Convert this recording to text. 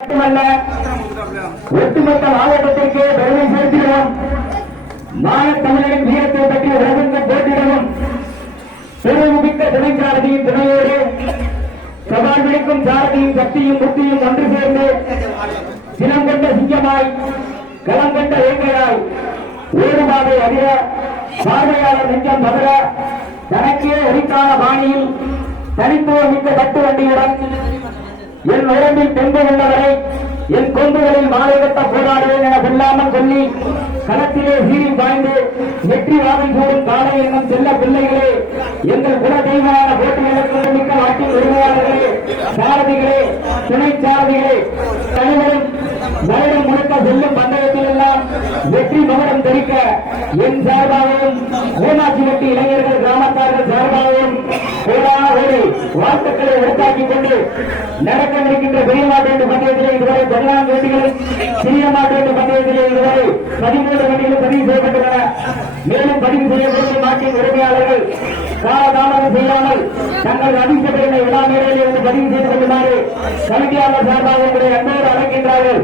மட்டுமல்ல ஒட்டுமொத்த மாவட்டத்திற்கு பெருமை சேர்த்திடுவோம் மாநில தமிழரின் வீரத்தை பற்றி உலகங்க போட்டியிடவும் பெருமிக்க துணை சாரதியின் துணையோடு சவால் விடுக்கும் சாரதியின் சக்தியும் புத்தியும் ஒன்று சேர்ந்து சினம் கொண்ட சிங்கமாய் களம் கொண்ட வேங்கையாய் ஊடுபாதை அறிய பார்வையாளர் நெஞ்சம் தவிர தனக்கே ஒலிக்கான பாணியில் தனித்துவம் மிக்க தட்டு வண்டியுடன் என் உடம்பில் தெம்பு உள்ளவரை என் கொம்புகளில் மாலை கட்ட போராடுவேன் என சொல்லாமல் சொல்லி களத்திலே சீறி பாய்ந்து வெற்றி வாதம் கூடும் காலை என்னும் செல்ல பிள்ளைகளே எங்கள் குல தெய்வமான போட்டிகளுக்கு மிக்க நாட்டின் உரிமையாளர்களே சாரதிகளே துணை சாரதிகளே தலைவரும் வருடம் முழுக்க செல்லும் பந்தயத்தில் எல்லாம் வெற்றி மகடம் தெரிக்க என் சார்பாகவும் ஊனாட்சி வெட்டி இளைஞர்கள் கிராமத்தார் உருவாக்கிக் கொண்டு நடக்க இருக்கின்ற பெரிய மாட்டு பந்தயத்திலே இதுவரை பதினான்கு வண்டிகளும் சிறிய மாட்டு பந்தயத்திலே இதுவரை பதிமூன்று வண்டிகளும் பதிவு செய்யப்பட்டுள்ளன. மேலும் பதிவு செய்யப்பட்ட மாட்டின் உரிமையாளர்கள் காலதாமதம் செய்யாமல் தங்கள் அதிக பெருமை விழா மேடையில் இருந்து பதிவு செய்து கொள்ளுமாறு கல்வியாளர் சார்பாக உங்களை அன்போடு அழைக்கின்றார்கள்.